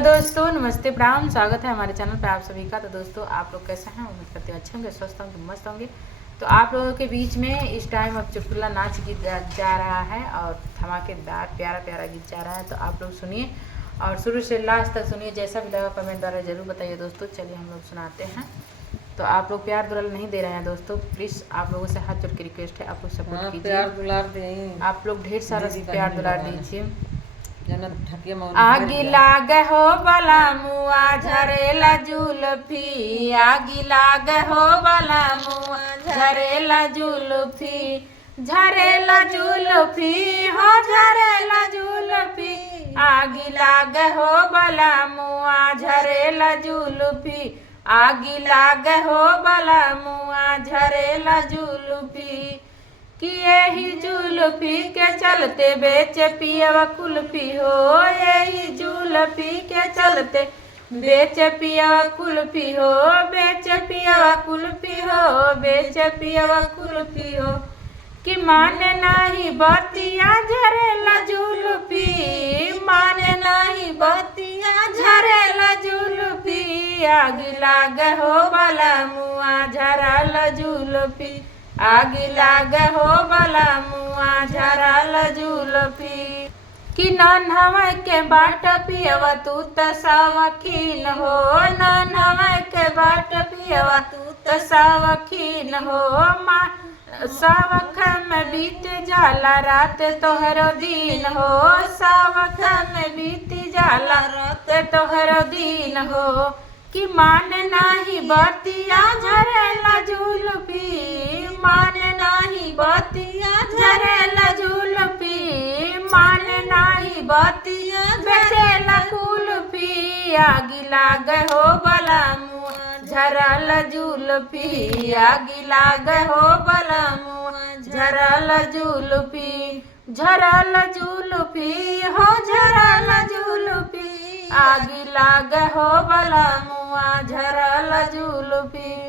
दोस्तों, नमस्ते प्रणाम। स्वागत है हमारे चैनल पे आप सभी का। तो दोस्तों, आप लोग कैसे हैं? उम्मीद करते हैं अच्छे होंगे, स्वस्थ होंगे, मस्त होंगे। तो आप लोगों के बीच में इस टाइम अब चुटकुला नाच गीत जा रहा है और धमाकेदार प्यारा प्यारा गीत जा रहा है। तो आप लोग सुनिए और शुरू से लास्ट तक सुनिए। जैसा भी लगा कमेंट द्वारा जरूर बताइए दोस्तों। चलिए हम लोग सुनाते हैं। तो आप लोग प्यार दुलार नहीं दे रहे हैं दोस्तों, प्लीज़ आप लोगों से हाथ जोड़ के रिक्वेस्ट है, आप लोग सपोर्ट कीजिए। प्यार दुलार दें, आप लोग ढेर सारा प्यार दुलार दीजिए। आगी लाग हो बला मुआ झरेला जुल्फी, आगी लाग हो बला मुआ झरेला जुल्फी, झरेला जुल्फी हो झरेला जुल्फी, आगी लाग हो बला मुआ झरेला जुल्फी, आगी लाग हो बला मुआ झरेला जुल्फी। कि यही जुल्फी के चलते बेच पियवा कुल्फी हो, यही जुल्फी के चलते बेच पियवा कुल्फी हो, बेच पियवा कुल्फी हो, बेच पियवा कुल्फी हो। कि माने नाही बतिया झरेला जुल्फी, माने नाही बतिया झरेला जुल्फी, आगी लाग हो बला मुआ झरल जुल्फी, आगी लाग हो बला मुआ झरल जुल्फी। कि नन्हवा के बाट पियवा तू त सावखीन हो, नन्हवा के बाट पियवा तू त सावखीन हो, सावख में बीत जाला रात तोहरो दिन हो, सावख में बीत जाला रात तोहरो दिन हो। कि मान नाही बतिया झरेला जुल्फी, मान नाही बतिया झरेला जुल्फी, मान नाही बतिया बेचेला कुल्फी, आगी लाग हो बला मुआ झरल जुल्फी, आगी लाग हो बला मुआ झरल जुल्फी, झरल जुल्फी हो झरल जुल्फी, आगी लाग हो बला मुआ झरल जुल्फी।